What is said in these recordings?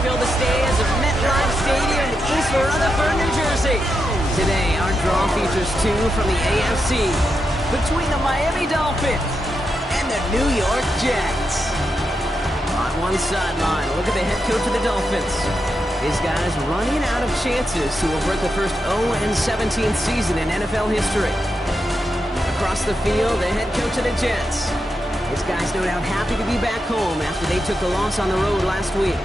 fill the stands of MetLife Stadium in East Rutherford, New Jersey. Today, our draw features two from the AFC between the Miami Dolphins and the New York Jets. On one sideline, look at the head coach of the Dolphins. His guys running out of chances to avert the first 0-17 season in NFL history. Across the field, the head coach of the Jets. His guys no doubt happy to be back home after they took the loss on the road last week.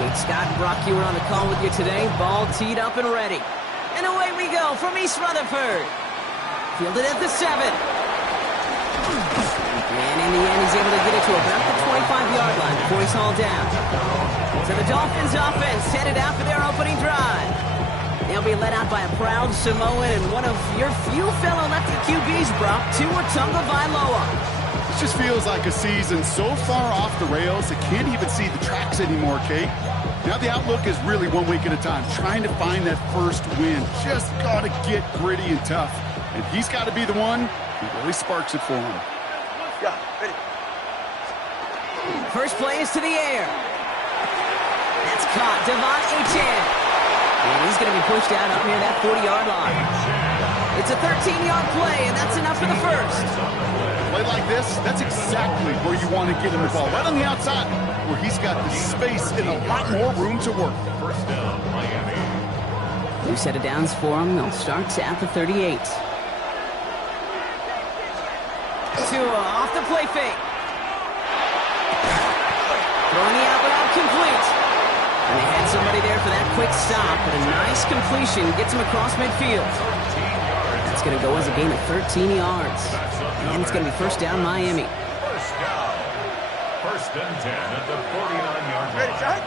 Kate Scott and Brock Ewer on the call with you today. Ball teed up and ready. And away we go from East Rutherford. Fielded at the 7. And in the end, he's able to get it to about the 25-yard line before he's hauled down. So the Dolphins offense headed out for their opening drive. They'll be led out by a proud Samoan and one of your few fellow lefty QBs, Brock, Tua Tagovailoa. This just feels like a season so far off the rails, it can't even see the tracks anymore, Kate. Now the outlook is really 1 week at a time, trying to find that first win. Just got to get gritty and tough. And he's got to be the one who really sparks it for him. Yeah, ready. First play is to the air. That's caught. Devon Achane. And he's going to be pushed out up near that 40-yard line. It's a 13-yard play, and that's enough for the first. Play like this, that's exactly where you want to get him the ball. Right on the outside, where he's got the space and a lot more room to work. First down, Miami. New set of downs for him. They'll start at the 38. Tua off the play fake. Throwing the out complete. And they had somebody there for that quick stop, but a nice completion gets him across midfield. That's going to go as a gain of 13 yards. And it's going to be first down Miami. First down. First and 10 at the 49-yard line. Ready, John?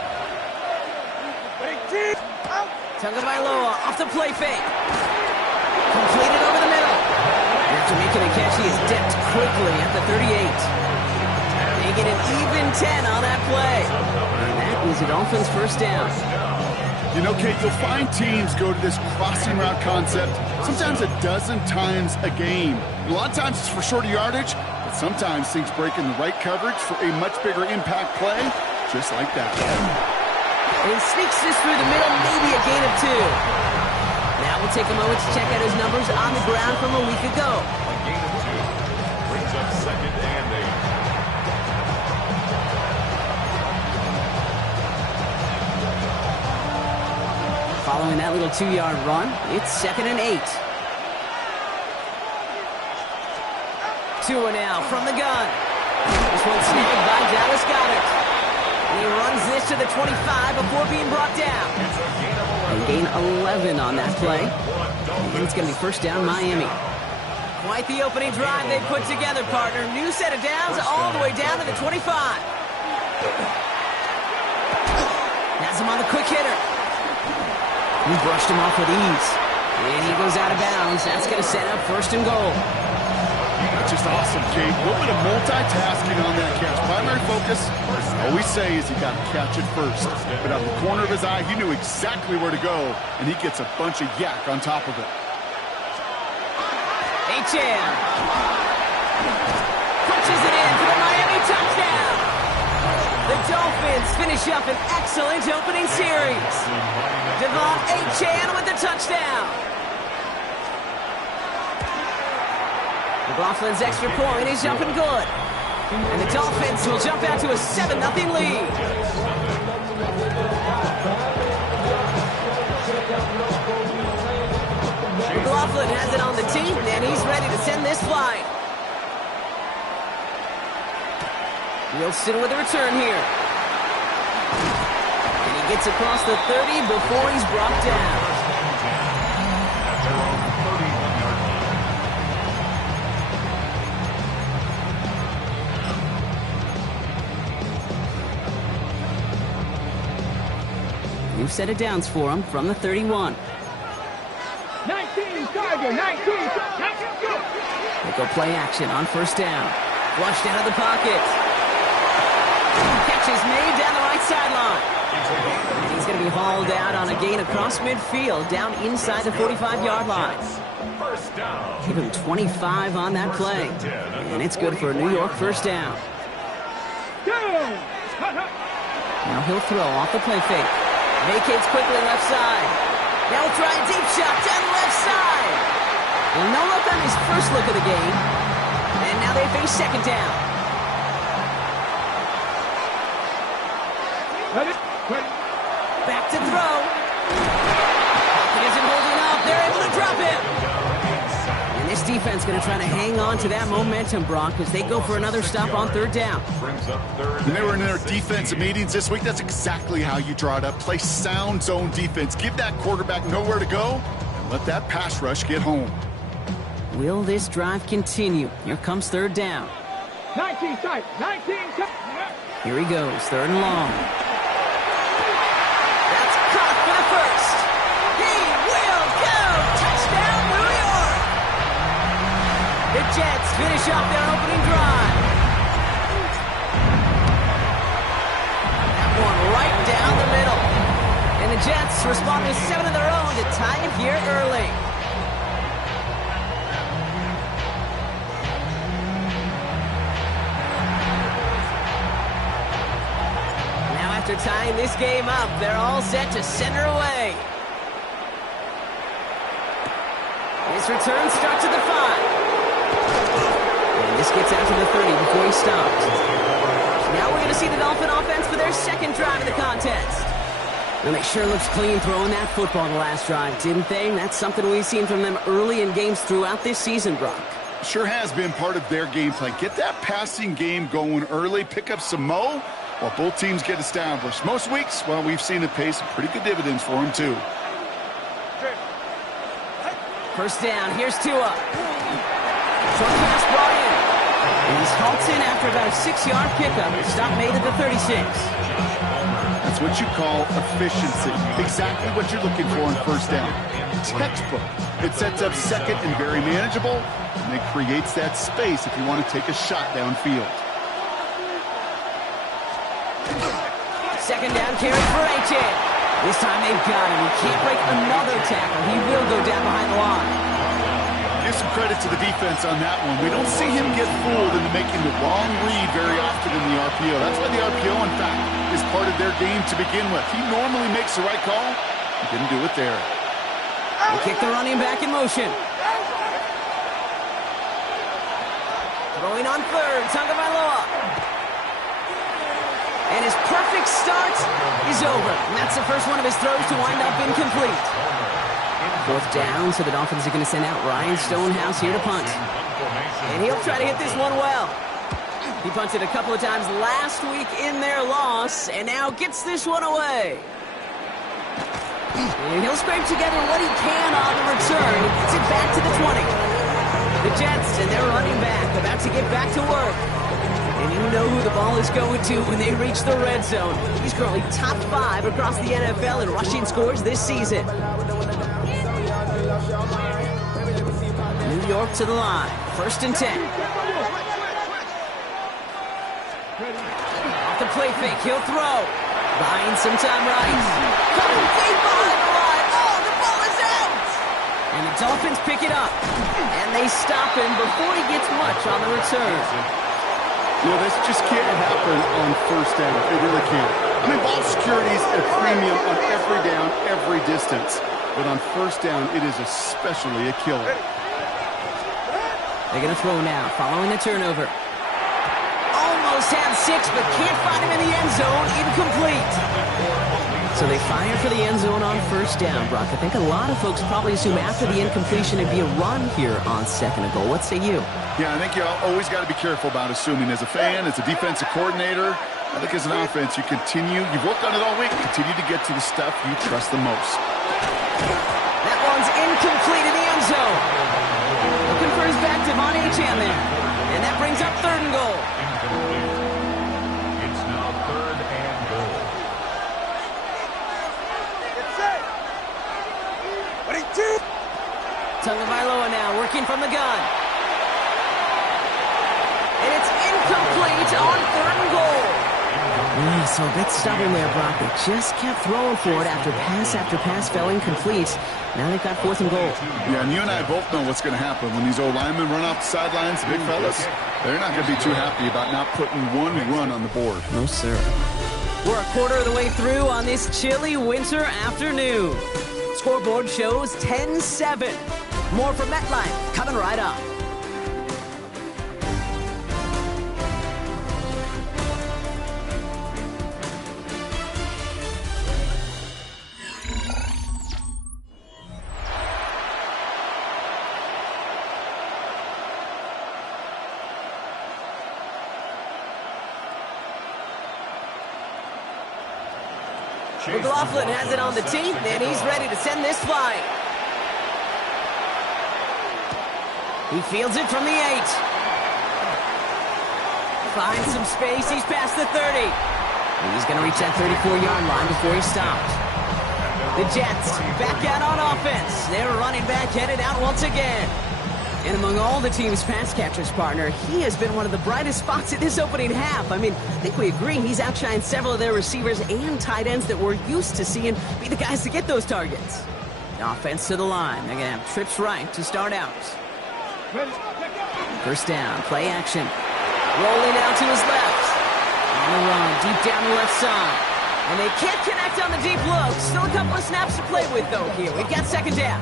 Ready, out. Tagovailoa off the play fake. Completed over the middle. After making a catch, he is dipped quickly at the 38. Making an even 10 on that play. And that is a Dolphins first down. You know, Kate, you'll find teams go to this crossing route concept sometimes a dozen times a game. A lot of times it's for shorter yardage, but sometimes things break in the right coverage for a much bigger impact play, just like that. And he sneaks this through the middle, maybe a gain of 2. Now we'll take a moment to check out his numbers on the ground from a week ago. A gain of 2 brings up second and 8. Following that little 2-yard run, it's second and 8. Tua now from the gun. This one's snagged by Dallas Goedert. And he runs this to the 25 before being brought down. A gain 11 on that play. And it's going to be first down Miami. Quite the opening drive they put together, partner. New set of downs all the way down to the 25. Has him on the quick hitter. He brushed him off with ease. And he goes out of bounds. That's going to set up first and goal. That's just awesome, Kate. A little bit of multitasking on that catch. Primary focus, all we say is he got to catch it first. But out the corner of his eye, he knew exactly where to go, and he gets a bunch of yak on top of it. Achane punches it in for the Miami touchdown. The Dolphins finish up an excellent opening series. Devon Achane with the touchdown. The Dolphins' extra point is up and good. And the Dolphins will jump out to a 7-0 lead. McLaughlin has it on the tee, and he's ready to send this flying. Wilson with a return here. And he gets across the 30 before he's brought down. New set of downs for him from the 31. 19, Tiger, 19, go! They go play action on first down. Flushed out of the pocket. Catch is made down the right sideline. And he He's going to be hauled out on a gain across midfield, down inside the 45-yard line. First down. Give him 25 on that play. And it's good for a New York first down. Now he'll throw off the play fake. Vacates quickly left side. Now we'll try a deep shot down the left side. And no luck on his first look of the game. And now they face second down. Back to throw. Pocket isn't holding up. They're able to drop him. And this defense going to try to hang on to that momentum, Brock, as they go for another stop on third down. When they were in their defensive meetings this week, that's exactly how you draw it up. Play sound zone defense. Give that quarterback nowhere to go, and let that pass rush get home. Will this drive continue? Here comes third down. 19 tight. 19 tight. Here he goes, third and long. That's caught for the first. He will go. Touchdown, New York. The Jets finish off their opening drive. That one right down the middle. And the Jets respond with 7 of their own to tie it here early. After tying this game up, they're all set to center away. His return starts at the 5. And this gets out to the 30 before he stops. Now we're going to see the Dolphin offense for their second drive of the contest. And they sure looks clean throwing that football the last drive, didn't they? That's something we've seen from them early in games throughout this season, Brock. Sure has been part of their game plan. Get that passing game going early, pick up some mo, while both teams get established. Most weeks, well, we've seen it pay some pretty good dividends for them, too. First down, here's Tua. Short pass brought in. And he's halted in after about a 6-yard pickup. Stop made at the 36. That's what you call efficiency. Exactly what you're looking for in first down. Textbook. It sets up second and very manageable, and it creates that space if you want to take a shot downfield. Second down carry for Aiken. This time they've got him. He can't break another tackle. He will go down behind the line. Give some credit to the defense on that one. We don't see him get fooled into making the wrong read very often in the RPO. That's why the RPO, in fact, is part of their game to begin with. He normally makes the right call. He didn't do it there. They kick the running back in motion. Throwing on third, Tagovailoa. And his perfect start is over. And that's the first one of his throws to wind up incomplete. Fourth down, so the Dolphins are going to send out Ryan Stonehouse here to punt. And he'll try to hit this one well. He punted a couple of times last week in their loss, and now gets this one away. And he'll scrape together what he can on the return. He gets it back to the 20. The Jets and their running back about to get back to work. And you know who the ball is going to when they reach the red zone. He's currently top 5 across the NFL in rushing scores this season. New York to the line. First and 10. Off the play fake, he'll throw. Buying some time right. Coming deep behind the line. Oh, the ball is out! And the Dolphins pick it up. And they stop him before he gets much on the return. You know, this just can't happen on first down. It really can't. I mean, ball security is a premium on every down, every distance. But on first down, it is especially a killer. They're going to throw now, following the turnover. Almost had 6, but can't find him in the end zone. Incomplete. So they fire for the end zone on first down, Brock. I think a lot of folks probably assume after the incompletion it'd be a run here on second and goal. What say you? Yeah, I think you always got to be careful about assuming. As a fan, as a defensive coordinator, I think as an offense, you've worked on it all week, continue to get to the stuff you trust the most. That one's incomplete in the end zone. Looking for his back, Devon Achane there. And that brings up third and goal. It's now third and goal. Tagovailoa now working from the gun. And it's incomplete on third and goal. Yeah, so a bit stubborn there, Brock. They just kept throwing for it after pass fell incomplete. Now they've got 4th and goal. Yeah, and you and I both know what's going to happen when these old linemen run off the sidelines, the big fellas. They're not going to be too happy about not putting one run on the board. No, sir. We're a quarter of the way through on this chilly winter afternoon. Scoreboard shows 10-7. More from MetLife coming right up. McLaughlin has it on the tee, and he's ready to send this flying. He fields it from the 8. Finds some space. He's past the 30. He's going to reach that 34-yard line before he stopped. The Jets back out on offense. Their running back headed out once again. And among all the team's pass catchers, partner, he has been one of the brightest spots in this opening half. I mean, I think we agree he's outshined several of their receivers and tight ends that we're used to seeing be the guys to get those targets. The offense to the line. They're going to have trips right to start out. First down, play action. Rolling out to his left. On the run, deep down the left side. And they can't connect on the deep look. Still a couple of snaps to play with, though, here. We've got second down.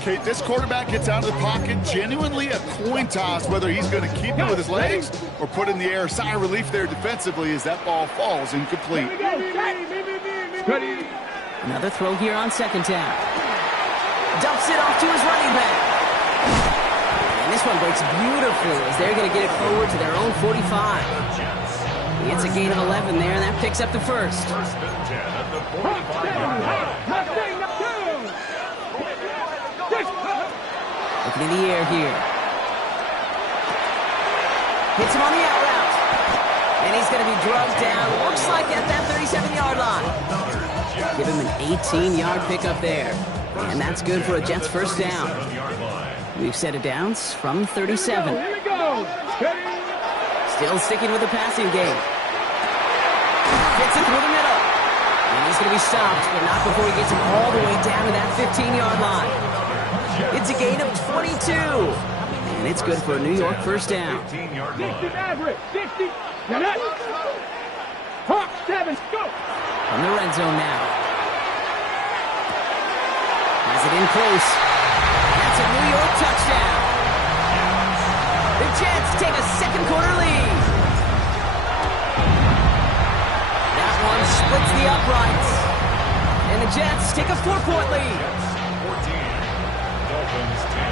Okay, this quarterback gets out of the pocket, genuinely a coin toss whether he's going to keep it with his legs or put in the air. Sigh of relief there defensively as that ball falls incomplete. Another throw here on second down. Dumps it off to his running back. And this one breaks beautifully as they're going to get it forward to their own 45. He gets a gain of 11 there, and that picks up the first. First and 10 at the 45-yard line. Looking in the air here. Hits him on the out route. And he's going to be drugged down. Looks like at that 37-yard line. Give him an 18-yard pickup there. And that's good for a Jets first down. We've set it down from 37. Still sticking with the passing game. Gets it through the middle. And he's going to be stopped, but not before he gets him all the way down to that 15-yard line. It's a gain of 22. And it's good for a New York first down. 15-yard line. From the red zone now. Has it in close. That's a New York touchdown. The Jets take a second quarter lead. That one splits the uprights. And the Jets take a 4-point lead. 14. Dolphins 10.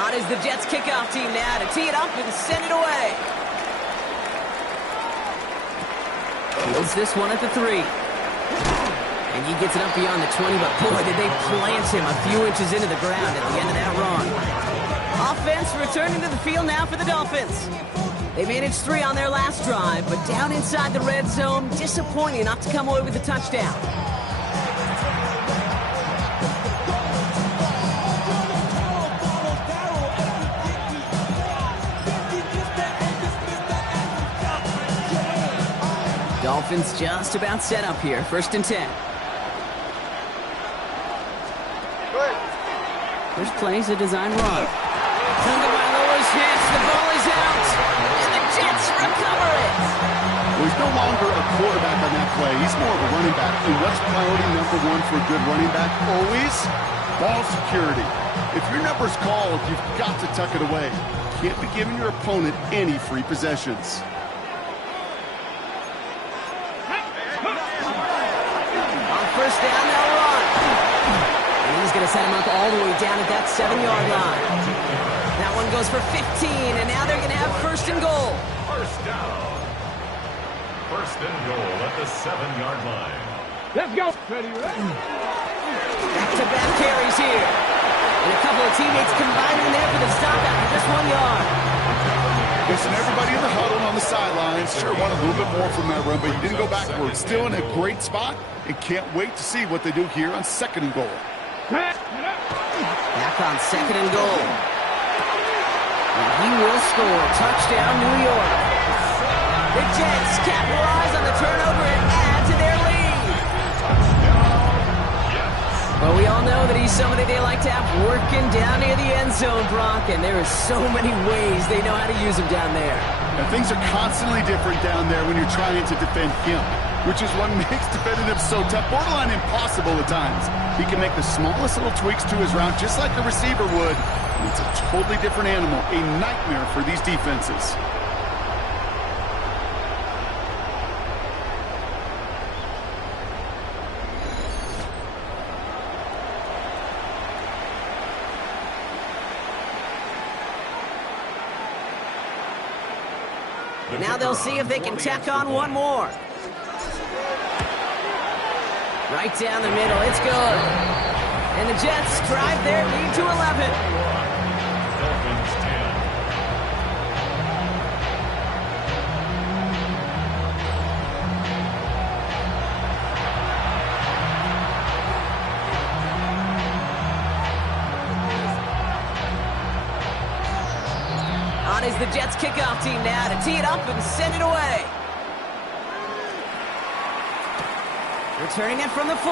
On is the Jets kickoff team now to tee it up and send it away. Fields this one at the 3. And he gets it up beyond the 20, but boy, did they plant him a few inches into the ground at the end of that run. Offense returning to the field now for the Dolphins. They managed 3 on their last drive, but down inside the red zone, disappointing not to come away with a touchdown. Dolphins just about set up here. First and 10. First play's a design run. Under by Lewis hits. The ball is out. And the Jets recover it. Well, he's no longer a quarterback on that play. He's more of a running back. And what's priority number 1 for a good running back? Always ball security. If your number's called, you've got to tuck it away. Can't be giving your opponent any free possessions. First down, they'll run. And he's going to set him up all the way down at that 7-yard line. That one goes for 15, and now they're going to have first and goal. First down. First and goal at the 7-yard line. Let's go. Ready, ready. Back-to-back carries here. And a couple of teammates combining there for the stop after just 1 yard. Listen, everybody in the huddle on the sidelines sure wanted a little bit more from that run, but you didn't go backwards. Still in a great spot, and can't wait to see what they do here on 2nd and goal. Back on 2nd and goal. And he will score. Touchdown, New York. The Jets capitalize on the turnover and add to their lead. Well, we all know that he's somebody they like to have working down near the end zone, Brock, and there are so many ways they know how to use him down there. And things are constantly different down there when you're trying to defend him, which is what makes defending him so tough, borderline impossible at times. He can make the smallest little tweaks to his route just like a receiver would. And it's a totally different animal, a nightmare for these defenses. Now they'll see if they can tack on one more. Right down the middle, it's good. And the Jets drive their lead to 11. Dolphins 10. On is the Jets kickoff team now to tee it up and send it away. Returning it from the 4.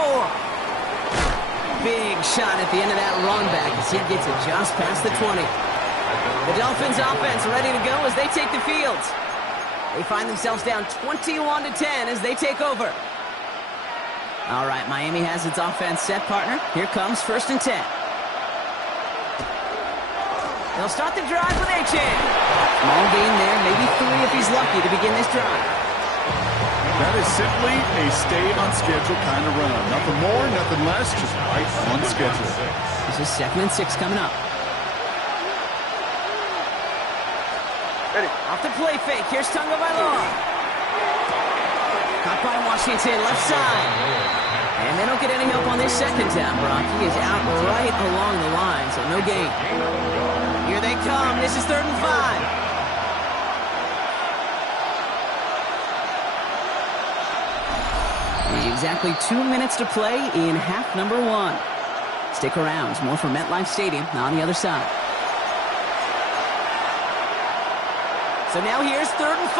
Big shot at the end of that run back as he gets it just past the 20. The Dolphins offense ready to go as they take the field. They find themselves down 21-10 as they take over. All right, Miami has its offense set, partner. Here comes 1st and 10. They'll start the drive with Achane. Small gain there, maybe 3 if he's lucky to begin this drive. That is simply a stay-on-schedule kind of run. Nothing more, nothing less, just right on schedule. This is 2nd and 6 coming up. Ready. Off the play fake, here's Tagovailoa. Caught by Washington, left side. And they don't get any help on this 2nd down, Brock. He is out right along the line, so no gain. Here they come. This is 3rd and 5. Exactly 2 minutes to play in half number 1. Stick around. More from MetLife Stadium on the other side. So now here's 3rd and 5.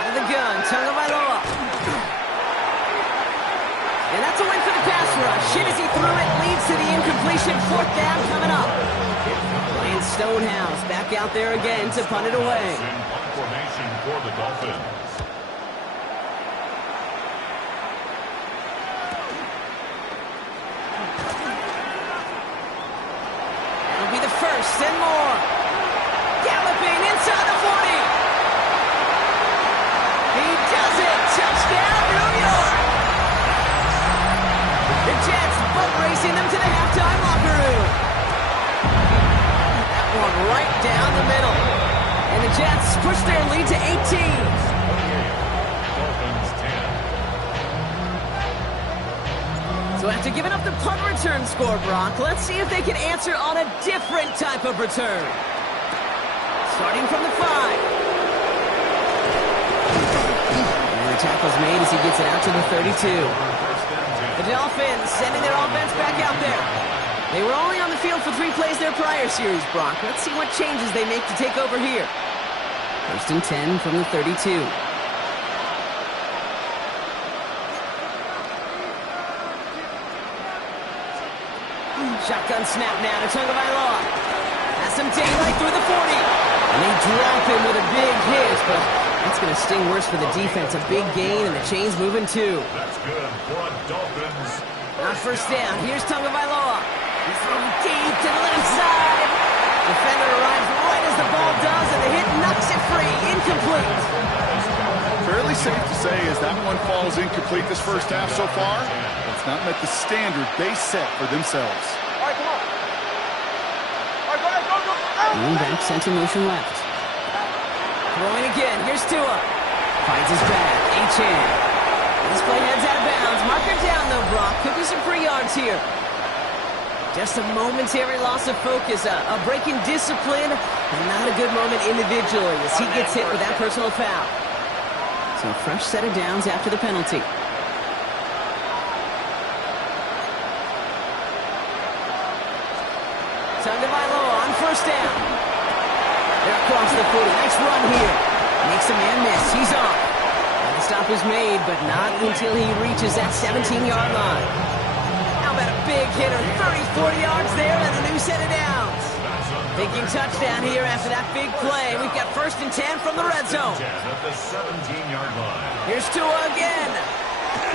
Out of the gun, Tagovailoa. And that's a win for the pass rush. Shit as he threw it, leads to the incompletion. 4th down coming up. Ryan Stonehouse back out there again to punt it away. Formation for the Dolphins. It'll be the 1st and more. Galloping inside the 40. He does it. Touchdown, New York. The Jets boat racing them to the halftime locker room. That one right down the middle. And the Jets push their lead to 18. Dolphins 10. So after giving up the punt return score, Brock, let's see if they can answer on a different type of return. Starting from the 5. And the tackle's made as he gets it out to the 32. The Dolphins sending their offense back out there. They were only on the field for 3 plays their prior series, Brock. Let's see what changes they make to take over here. 1st and 10 from the 32. Shotgun snap now to Tagovailoa. Has some daylight through the 40. And they drop him with a big hit, but that's going to sting worse for the defense. A big gain, and the chain's moving too. That's good for Dolphins. Not 1st down. Here's Tagovailoa. He's throwing deep to the left side. Defender arrives right as the ball does, and the hit knocks it free. Incomplete. Fairly safe to say as that one falls incomplete this first half so far, it's not met the standard they set for themselves. All right, come on. All right, go. Running back sent in motion left. Throwing again. Here's Tua. Finds his back. Achane. This play heads out of bounds. Marker down, though, Brock. Could be some free yards here. Just a momentary loss of focus. A break in discipline. And not a good moment individually as he gets hit with that personal foul. So a fresh set of downs after the penalty. Tagovailoa on first down. They're across the 40. Nice run here. Makes a man miss. He's off. And the stop is made, but not until he reaches that 17-yard line. How about a big hitter? 30, 40 yards there and a new set of downs. Thinking touchdown here after that big play. We've got 1st and 10 from the red zone. At the 17-yard line. Here's Tua again.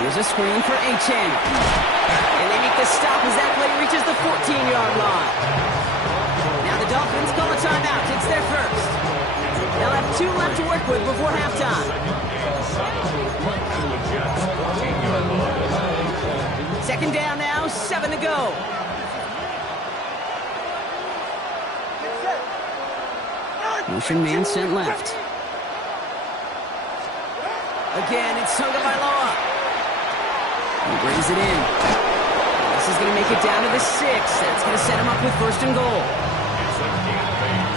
Here's a screen for Achane. And they make the stop as that play reaches the 14-yard line. Now the Dolphins call a timeout. It's their first. They'll have 2 left to work with before halftime. Second down now, 7 to go. Motion man sent left. Again, it's Tagovailoa. He brings it in. This is going to make it down to the 6. That's going to set him up with 1st and goal. It's a deep fake.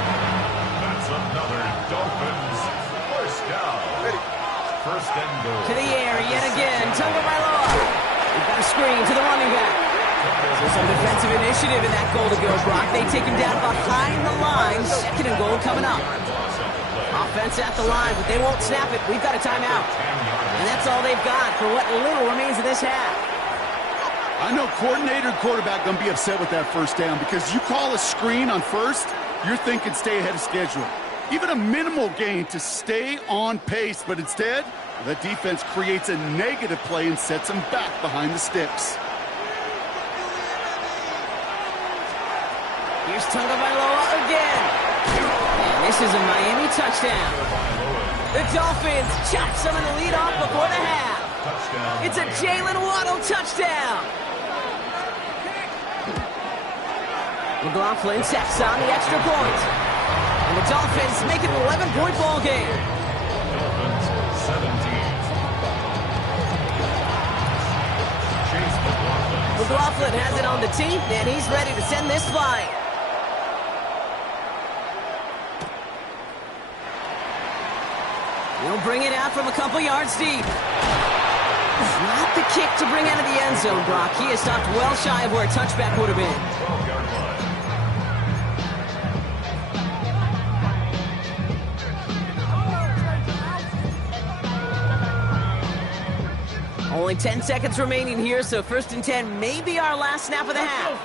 That's another Dolphins first down. 1st and goal. To the air yet again. Tagovailoa. We've got a screen to the running back. So some defensive initiative in that goal to go, Brock. They take him down behind the line. 2nd and goal coming up. Offense at the line, but they won't snap it. We've got a timeout. And that's all they've got for what little remains of this half. I know coordinator and quarterback going to be upset with that first down because you call a screen on first, you're thinking stay ahead of schedule. Even a minimal gain to stay on pace, but instead, the defense creates a negative play and sets them back behind the sticks. Here's Tagovailoa again. And this is a Miami touchdown. The Dolphins chop someone to lead off before the half. It's a Jalen Waddle touchdown. McLaughlin sets on the extra point. And the Dolphins make it an 11-point ball game. Dolphins 17. Chase McLaughlin. McLaughlin has it on the tee, and he's ready to send this flying. He'll bring it out from a couple yards deep. Not the kick to bring out of the end zone, Brock. He is stopped well shy of where a touchback would have been. 12-yard line. Only 10 seconds remaining here, so 1st and 10 may be our last snap of the half.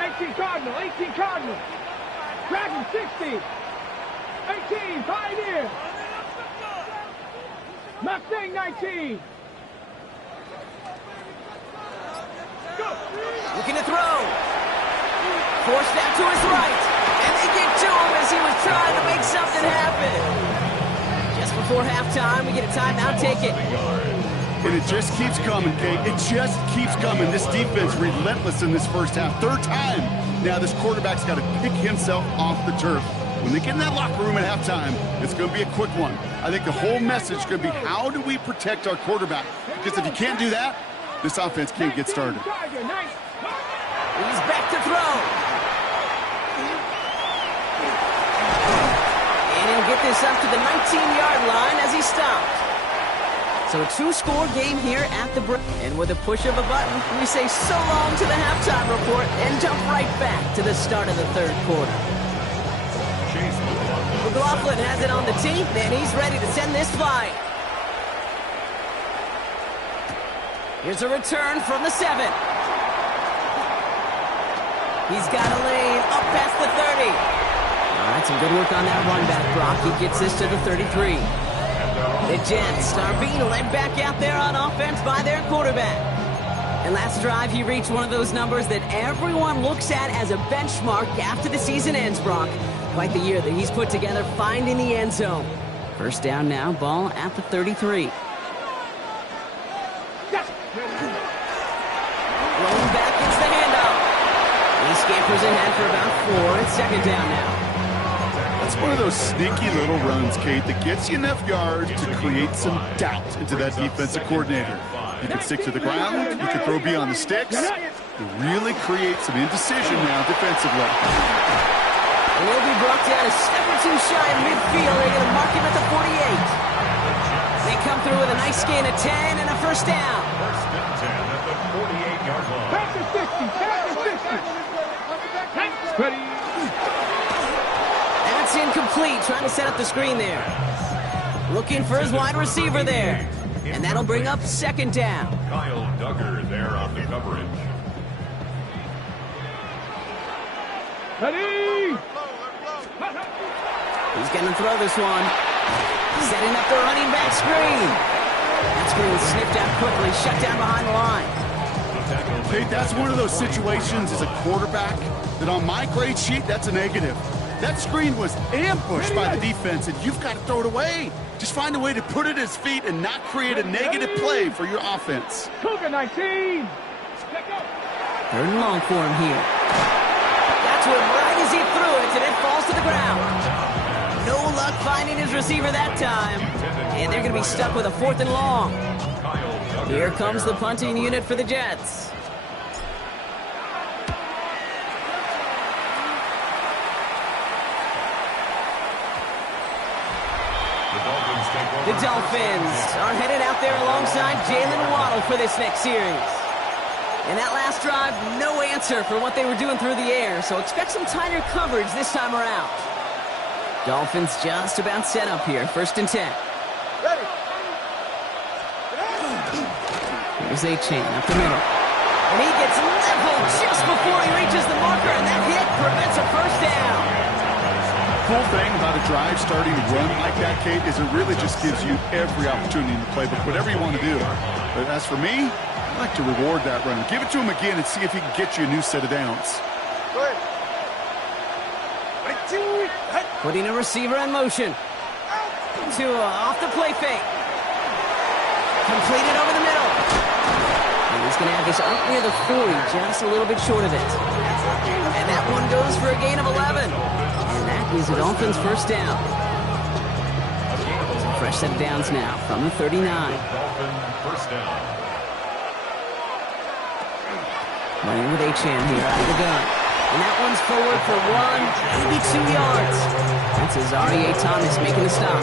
18 Cardinal, 18 Cardinal. Dragon 60. 18, Pioneer. Mustang 19. Go. Looking to throw. Forced out to his right. And they get to him as he was trying to make something happen. Just before halftime, we get a timeout. Take it. And it just keeps coming, Kate. It just keeps coming. This defense relentless in this first half. 3rd time. Now this quarterback's got to pick himself off the turf. When they get in that locker room at halftime, it's going to be a quick one. I think the whole message is going to be, how do we protect our quarterback? Because if you can't do that, this offense can't get started. He's back to throw. And he'll get this up to the 19-yard line as he stopped. So a 2-score game here at the break. And with a push of a button, we say so long to the halftime report and jump right back to the start of the 3rd quarter. McLaughlin has it on the tee, and he's ready to send this flying. Here's a return from the 7. He's got a lane up past the 30. All right, some good work on that run back, Brock. He gets this to the 33. The Jets are being led back out there on offense by their quarterback. And last drive, he reached one of those numbers that everyone looks at as a benchmark after the season ends, Brock. Quite the year that he's put together, finding the end zone. First down now, ball at the 33. Rolling back, it's the handoff. He scampers ahead for about 4. It's 2nd down now. That's one of those sneaky little runs, Kate, that gets you enough yards to create some doubt into that defensive coordinator. You can stick to the ground, you can throw beyond the sticks, you really create some indecision now defensively. And he'll be brought down a step or two shy of midfield. They're going to mark him at the 48. They come through with a nice gain of 10 and a first down. First and 10 at the 48-yard line. Back to 60. Back to 60. Ready. That's incomplete. Trying to set up the screen there. Looking for his wide receiver there. And that'll bring up second down. Kyle Duggar there on the coverage. Ready. He's going to throw this one. Setting up the running back screen. That screen was sniffed out quickly, shut down behind the line. Kate, that's one of those situations as a quarterback that on my grade sheet, that's a negative. That screen was ambushed by the defense, and you've got to throw it away. Just find a way to put it at his feet and not create a negative play for your offense. Cougar 19. Third and long for him here. That's what right as he threw it, and it falls to the ground. No luck finding his receiver that time. And they're going to be stuck with a fourth and long. Here comes the punting unit for the Jets. The Dolphins are headed out there alongside Jalen Waddle for this next series. In that last drive, no answer for what they were doing through the air, so expect some tighter coverage this time around. Dolphins just about set up here, first and 10. Ready. Here's A-Chain up the middle. And he gets leveled just before he reaches the marker, and that hit prevents a first down. Cool thing about a drive starting to run like that, Kate, is it really just gives you every opportunity in the playbook, whatever you want to do. But as for me, I like to reward that run. Give it to him again and see if he can get you a new set of downs. Go ahead. Putting a receiver in motion. Tua off the play fake. Completed over the middle. And he's going to have this up near the 40, just a little bit short of it. And that one goes for a gain of 11. And that is the Dolphins' first down. Some fresh set of downs now from the 39. Dolphin first down. Running with A-Chan here out of the gun. And that one's forward for 1, maybe 2 yards. That's Azarie Thomas making the stop.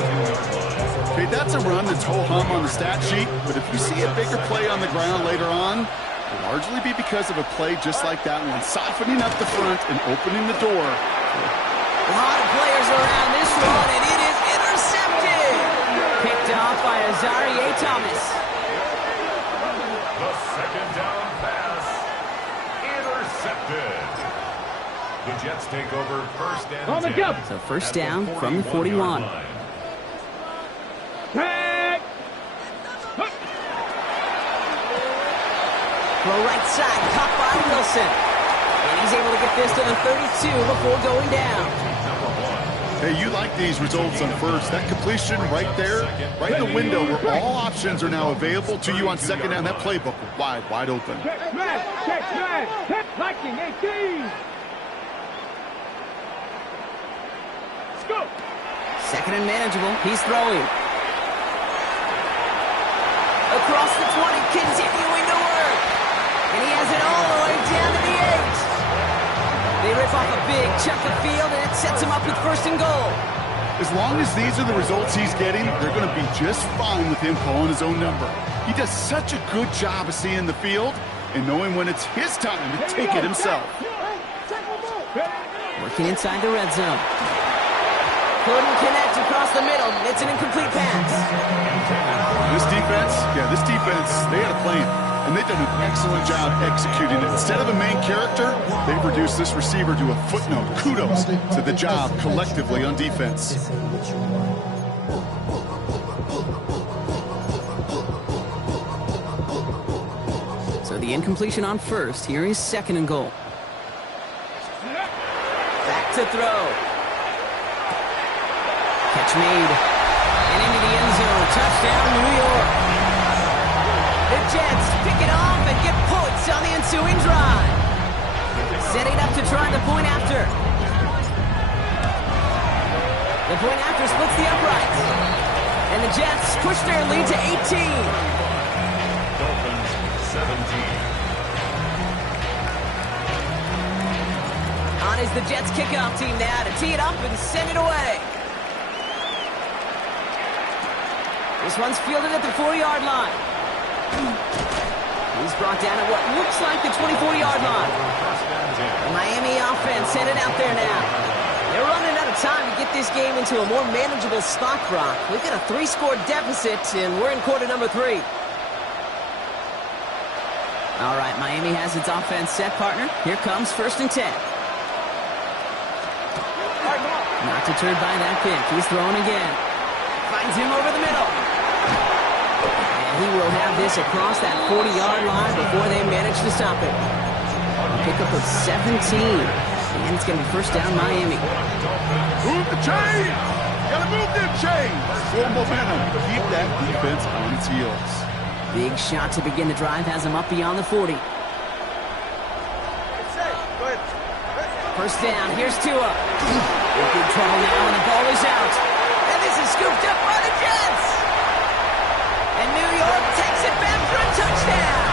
Okay, that's a run that's ho-hum on the stat sheet, but if you see a bigger play on the ground later on, it'll largely be because of a play just like that one, softening up the front and opening the door. A lot of players around this one, and it is intercepted. Picked off by Azarie Thomas. The second down pass. Intercepted. The Jets take over first and On the 10. go. So first down from the 41. Tag. Throw right side, caught by Wilson. And he's able to get this to the 32 before going down. Hey, you like these results on first. That completion right there, right in the window where all options are now available to you on second down. That playbook wide open. Check smash. Check smash. Check liking 18. Let's go. Second and manageable. He's throwing. Across the 20, continuing to work. And he has it all the way down to the 8. They rip off a big chunk of field, and it sets him up with first and goal. As long as these are the results he's getting, they're going to be just fine with him calling his own number. He does such a good job of seeing the field and knowing when it's his time to take it himself. Working inside the red zone. Couldn't connect across the middle. It's an incomplete pass. This defense, they had a plan, and they've done an excellent job executing it. Instead of a main character, they've reduced this receiver to a footnote. Kudos to the job collectively on defense. So the incompletion on first. Here is second and goal. Back to throw. Catch made. And into the end zone. Touchdown, New York. The Jets pick it off and get points on the ensuing drive. Setting up to try the point after. The point after splits the uprights. And the Jets push their lead to 18. Dolphins 17. On is the Jets kickoff team now to tee it up and send it away. This one's fielded at the 4-yard line. He's brought down at what looks like the 24-yard line. The Miami offense sent it out there now. They're running out of time to get this game into a more manageable spot, Brock. We've got a 3-score deficit, and we're in quarter number 3. All right, Miami has its offense set, partner. Here comes 1st and 10. Not deterred by that pick. He's throwing again. Finds him over the middle. And he will have this across that 40-yard line before they manage to stop it. A pickup of 17. And it's going to be 1st down Miami. Move the chain! Gotta move them chains! Full momentum. Keep that defense on its heels. Big shot to begin the drive has him up beyond the 40. 1st down. Here's Tua. In big trouble now, and the ball is out. And this is scooped up by the Jets. And New York takes it back for a touchdown.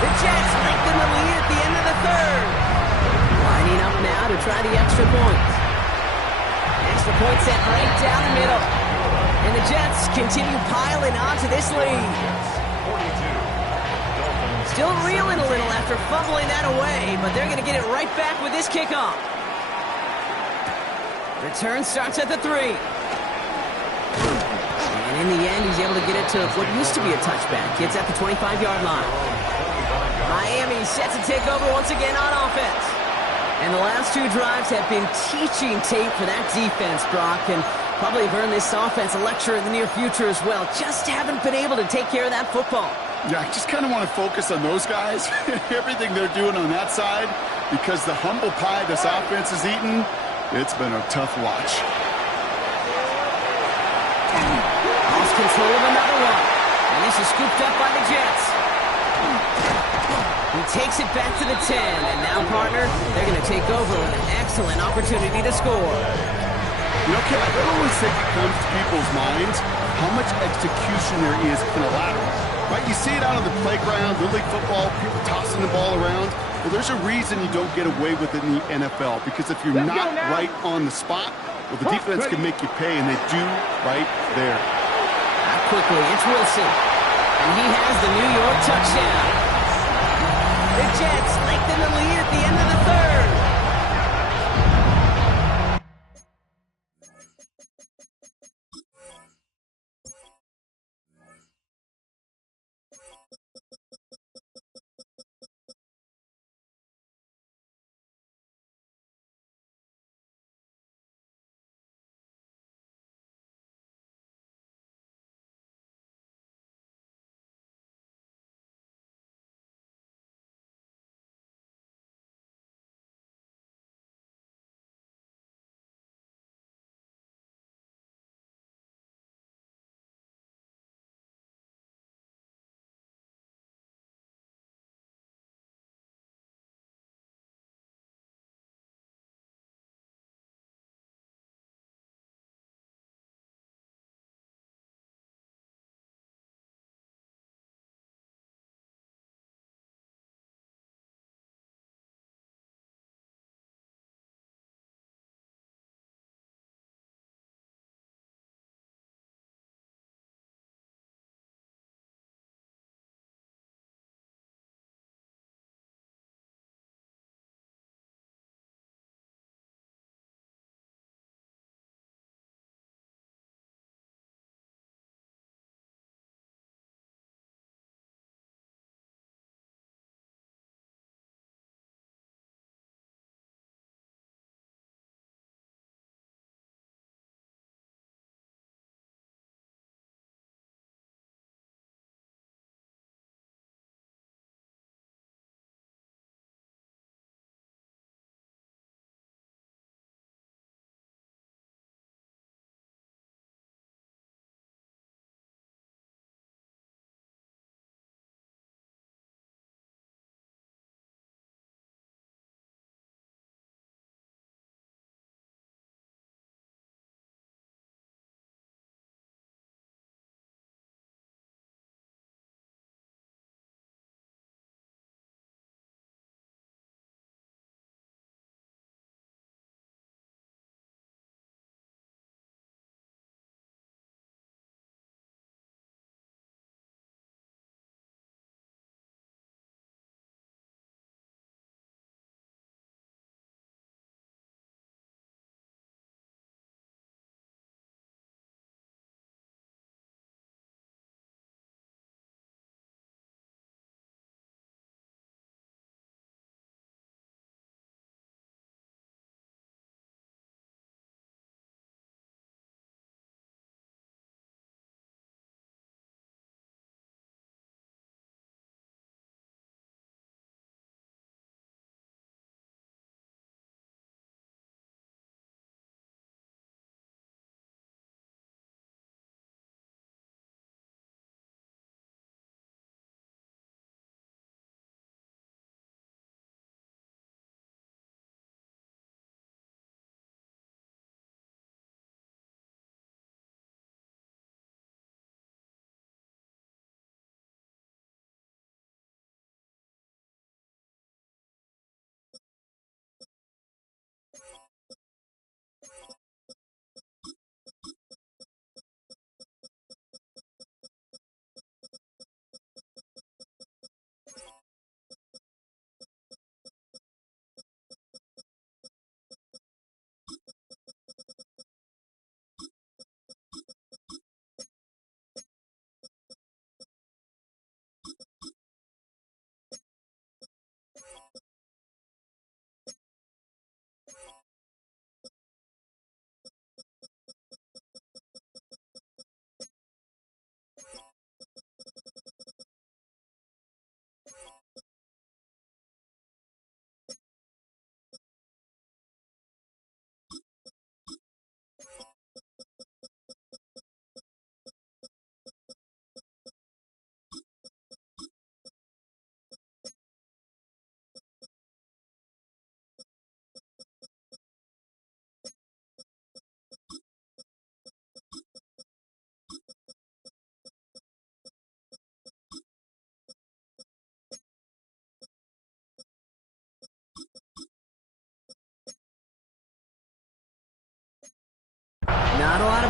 The Jets lengthen the lead at the end of the 3rd. Lining up now to try the extra point. Extra point set right down the middle. And the Jets continue piling onto this lead. 42. Still reeling a little after fumbling that away, but they're going to get it right back with this kickoff. Return starts at the 3. And in the end, he's able to get it to what used to be a touchback. Gets at the 25-yard line. Miami set to take over once again on offense. And the last 2 drives have been teaching tape for that defense, Brock, and probably have earned this offense a lecture in the near future as well. Just haven't been able to take care of that football. Yeah, I just kind of want to focus on those guys, everything they're doing on that side, because the humble pie this offense is eating, it's been a tough watch. Lost control of another one. And this is scooped up by the Jets. He takes it back to the 10, and now, partner, they're going to take over with an excellent opportunity to score. You know, Ken, I always think it comes to people's minds how much execution there is in a lateral. Right? You see it out on the playground, Little League football, people tossing the ball around. Well, there's a reason you don't get away with it in the NFL, because if you're not right on the spot, well, the defense can make you pay, and they do right there. Not quickly, it's Wilson. And he has the New York touchdown. The Jets lengthen the lead at the end of the 3rd.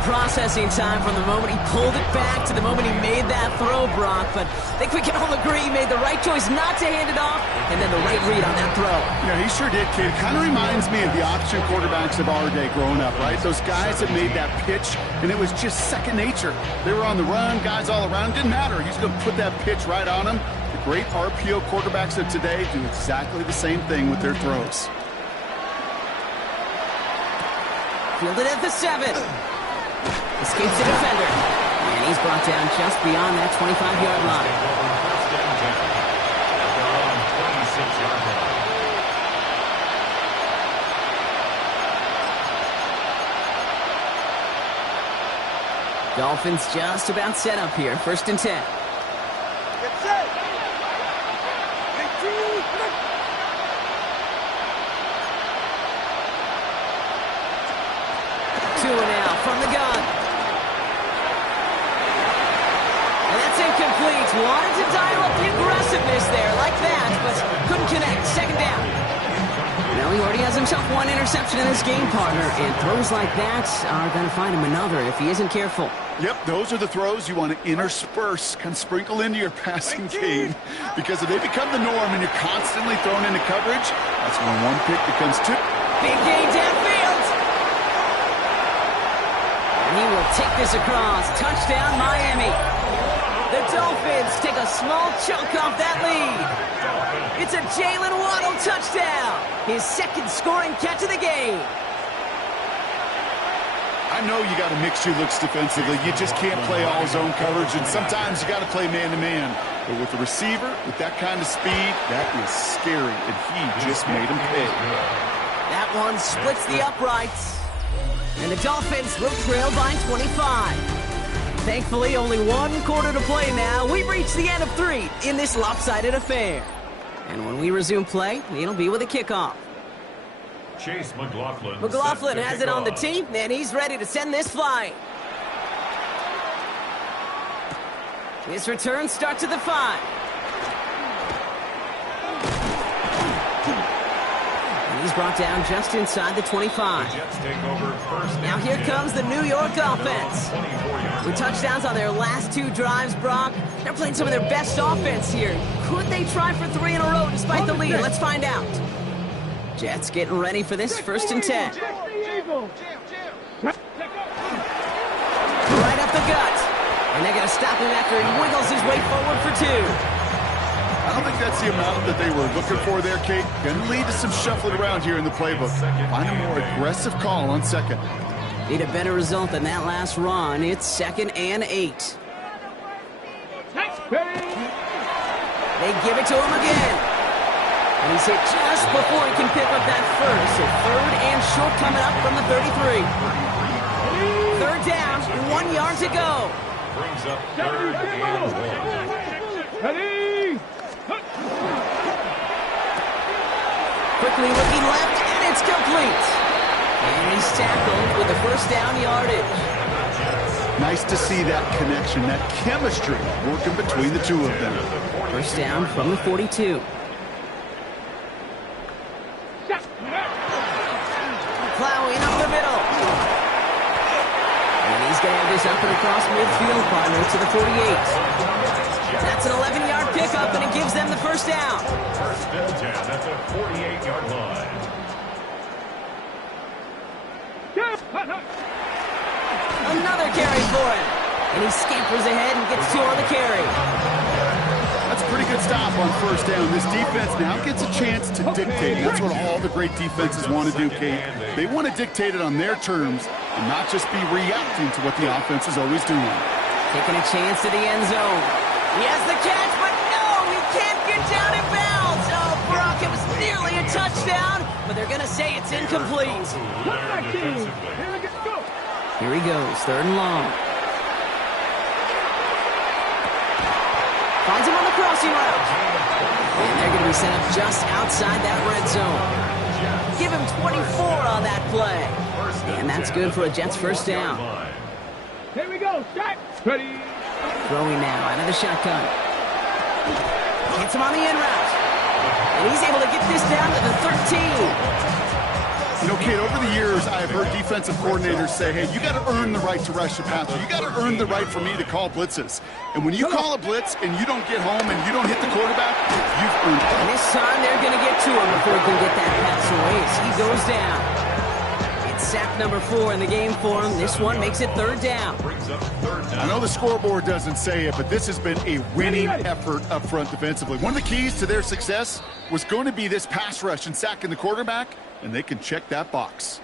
processing time from the moment he pulled it back to the moment he made that throw, Brock. But I think we can all agree he made the right choice not to hand it off, and then the right read on that throw. Yeah, he sure did, kid. Kind of reminds me of the option quarterbacks of our day growing up, right? Those guys that made that pitch, and it was just second nature. They were on the run, guys all around. Didn't matter. He's going to put that pitch right on him. The great RPO quarterbacks of today do exactly the same thing with their throws. Fielded at the 7. Escapes the defender. And he's brought down just beyond that 25-yard line. Dolphins just about set up here. 1st and 10. Get set. Two and out from the gun. And that's incomplete. Wanted to dial up the aggressiveness there like that, but couldn't connect. 2nd down. Well, he already has himself one interception in this game, partner, and throws like that are going to find him another if he isn't careful. Yep, those are the throws you want to intersperse, kind of sprinkle into your passing game, because if they become the norm and you're constantly thrown into coverage, that's when one pick becomes two. Big gain downfield. And he will take this across. Touchdown, Miami. The Dolphins take a small chunk off that lead. It's a Jalen Waddle touchdown. His 2nd scoring catch of the game. I know you got to mix your looks defensively. You just can't play all zone coverage, and sometimes you got to play man-to-man. But with the receiver, with that kind of speed, that is scary, and he just made him pay. That one splits the uprights. And the Dolphins will trail by 25. Thankfully, only 1 quarter to play now. We've reached the end of 3 in this lopsided affair. And when we resume play, it'll be with a kickoff. Chase McLaughlin. McLaughlin has it on the tee, and he's ready to send this flying. This return starts at the 5. And he's brought down just inside the 25. The Jets take over 1st. Now here comes the New York offense. With touchdowns on their last 2 drives, Brock, they're playing some of their best offense here. Could they try for 3 in a row despite the lead? Let's find out. Jets getting ready for this 1st and 10. Right up the gut. And they're going to stop him after he wiggles his way forward for 2. I don't think that's the amount that they were looking for there, Kate. Going to lead to some shuffling around here in the playbook. Find a more aggressive call on 2nd. Need a better result than that last run. It's 2nd and 8. They give it to him again. And he's hit just before he can pick up that first. So 3rd and short coming up from the 33. 3rd down, 1 yard to go. Brings up 3rd and 1. Quickly looking left, and it's complete. And he's tackled with the 1st down yardage. Nice to see that connection, that chemistry working between the two of them. 1st down from the 42. Plowing up the middle. And he's going to have this up and across midfield, partner, to the 48. That's an 11-yard pickup, and it gives them the 1st down. 1st and 10 at the 48-yard line. Another carry for him. And he scampers ahead and gets 2 on the carry. That's a pretty good stop on 1st down. This defense now gets a chance to dictate. That's what all the great defenses want to do, Kate. They want to dictate it on their terms and not just be reacting to what the offense is always doing. Taking a chance to the end zone. He has the catch, but no, he can't get down in bounds. Oh, Brock, it was nearly a touchdown, but they're going to say it's incomplete. Here he goes, 3rd and long. Finds him on the crossing route. And they're going to be set up just outside that red zone. Give him 24 on that play. And that's good for a Jets 1st down. Here we go, shot. Ready. Throwing now out of the shotgun. Hits him on the in route. And he's able to get this down to the 13. You know, Kate, over the years, I've heard defensive coordinators say, hey, you got to earn the right to rush the passer. You got to earn the right for me to call blitzes. And when you call a blitz and you don't get home and you don't hit the quarterback, you've earned it. And this time they're going to get to him before he can get that pass away as he goes down. It's sack number 4 in the game for him. This one makes it 3rd down. I know the scoreboard doesn't say it, but this has been a winning effort up front defensively. One of the keys to their success was going to be this pass rush and sacking the quarterback, and they can check that box.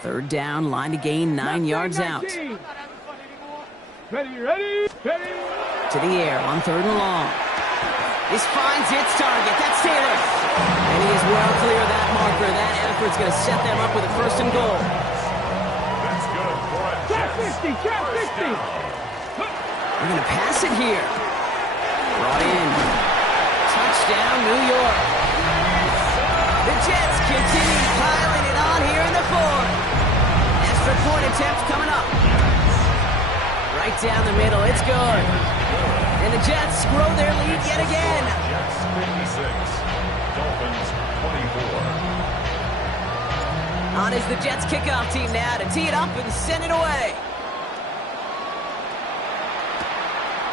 Third down, line to gain 9 yards out. Ready. To the air on 3rd and long. This finds its target. That's Taylor. And he is well clear of that marker. That effort's going to set them up with a 1st and goal. That's good for a Jets. Check 50. They're going to pass it here. Brought in. Touchdown, New York. The Jets continue piling it on here in the 4th. Extra point attempt coming up. Right down the middle. It's good. And the Jets grow their lead yet again. Jets 56, Dolphins 24. On is the Jets kickoff team now to tee it up and send it away.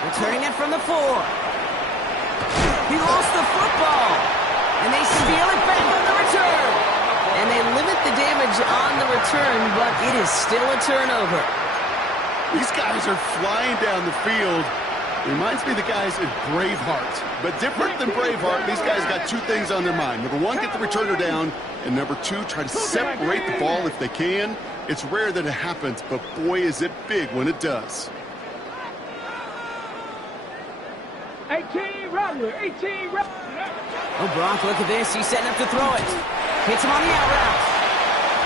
Returning it from the 4. He lost the football. And they steal it back on the return. And they limit the damage on the return, but it is still a turnover. These guys are flying down the field. Reminds me of the guys in Braveheart. But different than Braveheart, these guys got 2 things on their mind. Number 1, get the returner down. And number 2, try to separate the ball if they can. It's rare that it happens, but boy, is it big when it does. 18 Rattler. Oh, Brock, look at this. He's setting up to throw it. Hits him on the out route.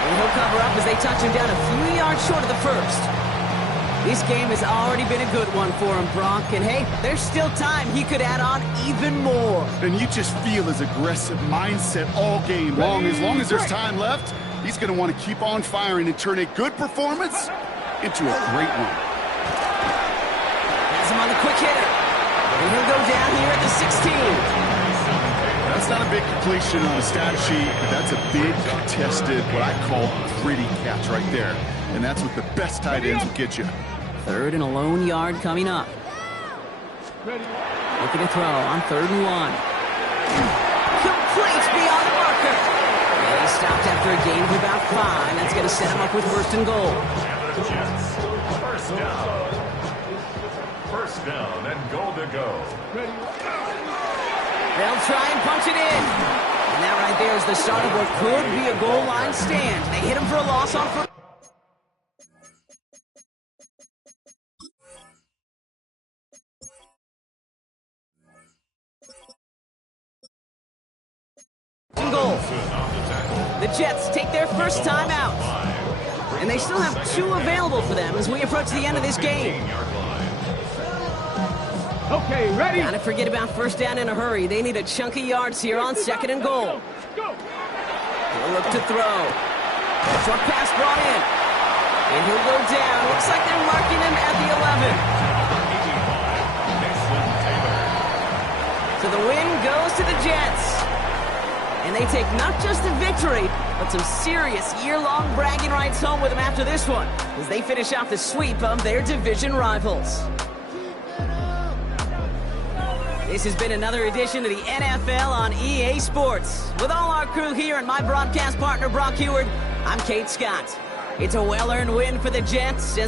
And he'll cover up as they touch him down a few yards short of the 1st. This game has already been a good one for him, Brock. And hey, there's still time. He could add on even more. And you just feel his aggressive mindset all game long. As long as there's time left, he's going to want to keep on firing and turn a good performance into a great one. Has him on the quick hitter. And he'll go down here at the 16. That's not a big completion on a stat sheet, but that's a big contested, what I call gritty catch right there. And that's what the best tight ends will get you. 3rd and a lone yard coming up. Looking to throw on 3rd and 1. Complete beyond the marker. And he stopped after a gain of about 5. That's going to set him up with 1st and goal. And the Jets, 1st down. 1st down and goal to go. They'll try and punch it in. And that right there is the start of what could be a goal line stand. They hit him for a loss on 1st. Goal. The Jets take their first time out. And they still have 2 available for them as we approach the end of this game. Okay, ready? Gotta forget about 1st down in a hurry. They need a chunk of yards here on 2nd and goal. He'll look to throw. Short pass brought in. And he'll go down. Looks like they're marking him at the 11. So the win goes to the Jets. And they take not just a victory, but some serious year-long bragging rights home with them after this one, as they finish off the sweep of their division rivals. This has been another edition of the NFL on EA Sports. With all our crew here and my broadcast partner, Brock Heward, I'm Kate Scott. It's a well-earned win for the Jets as we